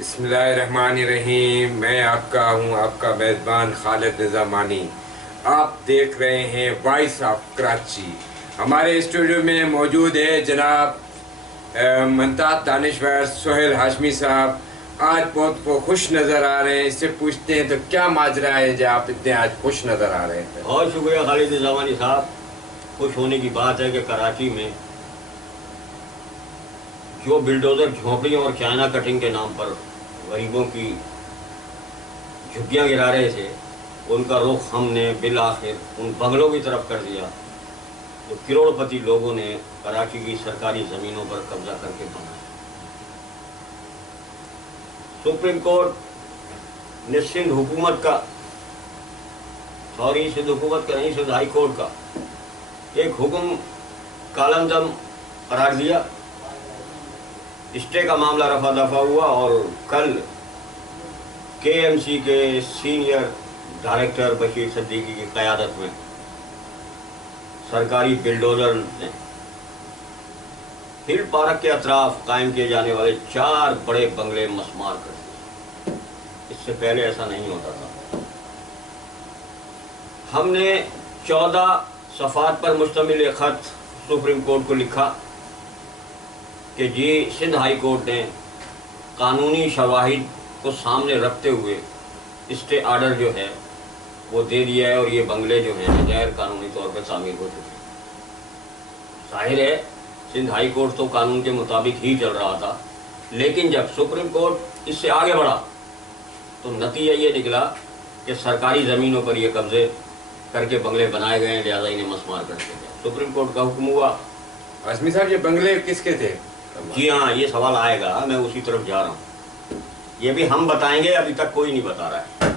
بسم اللہ الرحمن الرحیم. میں آپ کا ہوں آپ کا میزبان خالد رضا مانی. آپ دیکھ رہے ہیں وائس آف کراچی. ہمارے اسٹوڈیو میں موجود ہے جناب منتاط دانشور سہیل ہاشمی صاحب. آج بہت خوش نظر آ رہے ہیں. اس سے پوچھتے ہیں تو کیا ماجرا ہے جو آپ اتنے آج خوش نظر آ رہے ہیں؟ بہت شکریہ خالد رضا مانی صاحب. خوش ہونے کی بات ہے کہ کراچی میں جو بلڈوزر جھونپڑیوں اور چائنا کٹنگ کے نام پر غریبوں کی جھگیاں گرا رہے تھے، ان کا رخ ہم نے بالآخر ان بنگلوں کی طرف کر دیا جو کروڑ پتی لوگوں نے کراچی کی سرکاری زمینوں پر قبضہ کر کے بنایا. سپریم کورٹ نے سندھ حکومت کا سندھ حکومت کا نہیں سندھ ہائی کورٹ کا ایک حکم کالم دم قرار دیا. اسٹے کا معاملہ رفع دفع ہوا اور کل کے ایم سی کے سینئر ڈائریکٹر بشیر صدیقی کی قیادت میں سرکاری بلڈوزر نے ہل پارک کے اطراف قائم کیے جانے والے 4 بڑے بنگلے مسمار کر دیے. اس سے پہلے ایسا نہیں ہوتا تھا. ہم نے 14 صفحات پر مشتمل ایک خط سپریم کورٹ کو لکھا کہ جی سندھ ہائی کورٹ نے قانونی شواہد کو سامنے رکھتے ہوئے اسٹے آرڈر جو ہے وہ دے دیا ہے اور یہ بنگلے جو ہیں غیر قانونی طور پر تعمیر ہو چکے ہیں. ظاہر ہے سندھ ہائی کورٹ تو قانون کے مطابق ہی چل رہا تھا، لیکن جب سپریم کورٹ اس سے آگے بڑھا تو نتیجہ یہ نکلا کہ سرکاری زمینوں پر یہ قبضے کر کے بنگلے بنائے گئے ہیں، لہٰذا انہیں مسمار کر دیا گیا. سپریم کورٹ کا حکم ہوا. ہاشمی صاحب یہ بنگلے کس کے تھے؟ جی ہاں، یہ سوال آئے گا، میں اسی طرف جا رہا ہوں. یہ بھی ہم بتائیں گے، ابھی تک کوئی نہیں بتا رہا ہے.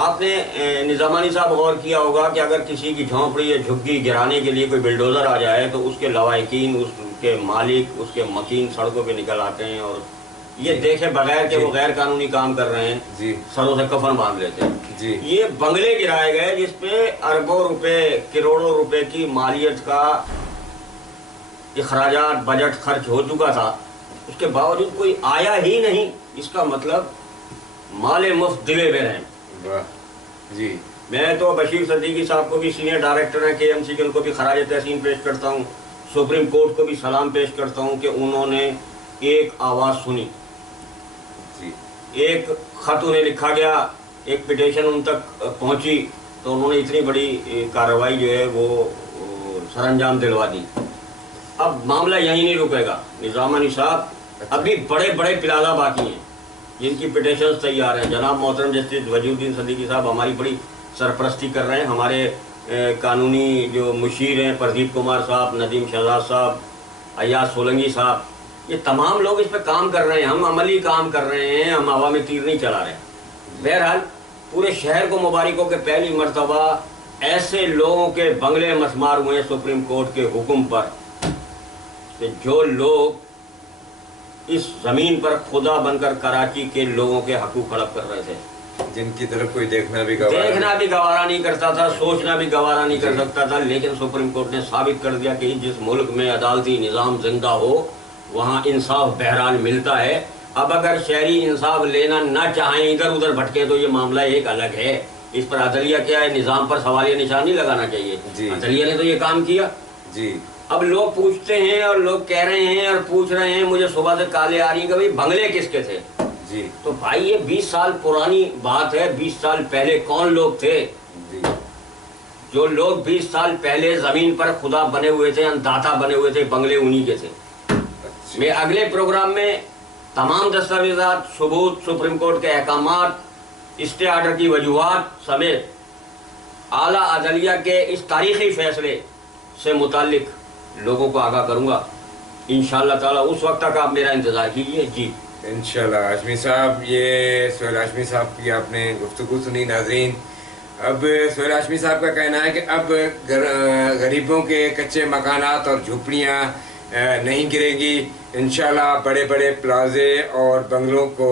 آپ نے نظامانی صاحب غور کیا ہوگا کہ اگر کسی کی جھونپڑی یا جھگی گرانے کے لیے کوئی بلڈوزر آ جائے تو اس کے لواحقین، اس کے مالک، اس کے مکین سڑکوں پہ نکل آتے ہیں اور یہ دیکھے بغیر کہ وہ غیر قانونی کام کر رہے ہیں سروں سے کفن باندھ لیتے ہیں. یہ بنگلے گرائے گئے جس پہ اربوں روپے، کروڑوں روپے کی مالیت کا اخراجات بجٹ خرچ ہو چکا تھا. اس کے باوجود کوئی آیا ہی نہیں. اس کا مطلب مال مفت دلے میں رہیں. جی میں تو بشیر صدیقی صاحب کو بھی سینئر ڈائریکٹر ہیں کے ایم سی کے، ان کو بھی خراج تحسین پیش کرتا ہوں. سپریم کورٹ کو بھی سلام پیش کرتا ہوں کہ انہوں نے ایک آواز سنی. ایک خط انہیں لکھا گیا، ایک پٹیشن ان تک پہنچی تو انہوں نے اتنی بڑی کارروائی جو ہے وہ سر انجام دلوا دی. اب معاملہ یہیں نہیں رکے گا. نظامانی صاحب ابھی بڑے بڑے پلازا باقی ہیں جن کی پٹیشنز تیار ہیں. جناب محترم جسٹس وجیہ الدین صدیقی صاحب ہماری بڑی سرپرستی کر رہے ہیں. ہمارے قانونی جو مشیر ہیں پردیپ کمار صاحب، ندیم شہزاد صاحب، ایاز سولنگی صاحب، یہ تمام لوگ اس پہ کام کر رہے ہیں. ہم عملی کام کر رہے ہیں، ہم ہوا میں تیر نہیں چلا رہے. بہرحال پورے شہر کو مبارک ہو کہ پہلی مرتبہ ایسے لوگوں کے بنگلے مسمار ہوئے ہیں سپریم کورٹ کے حکم پر کہ جو لوگ اس زمین پر خدا بن کر کراچی کے لوگوں کے حقوق ہڑپ کر رہے تھے، جن کی طرف کوئی دیکھنا بھی گوارا نہیں کرتا تھا، سوچنا بھی گوارا نہیں کر سکتا تھا. لیکن سپریم کورٹ نے ثابت کر دیا کہ جس ملک میں عدالتی نظام زندہ ہو وہاں انصاف بہرحال ملتا ہے. اب اگر شہری انصاف لینا نہ چاہیں، ادھر ادھر بھٹکیں تو یہ معاملہ ایک الگ ہے. اس پر عدلیہ کیا ہے، نظام پر سوالیہ نشان نہیں لگانا چاہیے. عدلیہ نے تو یہ کام کیا. اب لوگ پوچھتے ہیں اور لوگ کہہ رہے ہیں اور پوچھ رہے ہیں، مجھے صبح سے کالے آ رہی ہیں کہ بھائی بنگلے کس کے تھے. تو بھائی یہ 20 سال پرانی بات ہے. 20 سال پہلے کون لوگ تھے؟ جو لوگ 20 سال پہلے زمین پر خدا بنے ہوئے تھے، انداتا بنے ہوئے تھے، بنگلے انہی کے تھے. میں اگلے پروگرام میں تمام دستاویزات، ثبوت، سپریم کورٹ کے احکامات، اسٹے آرڈر کی وجوہات سمیت اعلیٰ عدلیہ کے اس تاریخی فیصلے سے متعلق لوگوں کو آگاہ کروں گا انشاءاللہ تعالیٰ. اس وقت تک آپ میرا انتظار کیجیے. جی انشاءاللہ. ہاشمی صاحب، یہ سہیل ہاشمی صاحب کی آپ نے گفتگو سنی. ناظرین، اب سہیل ہاشمی صاحب کا کہنا ہے کہ اب غریبوں کے کچے مکانات اور جھوپڑیاں نہیں گرے گی. انشاءاللہ بڑے بڑے پلازے اور بنگلوں کو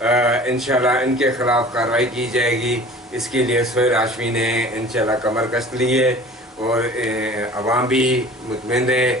انشاءاللہ ان کے خلاف کارروائی کی جائے گی. اس کے لیے سہیل ہاشمی نے انشاءاللہ کمر کس لی ہے اور عوام بھی مطمئن ہے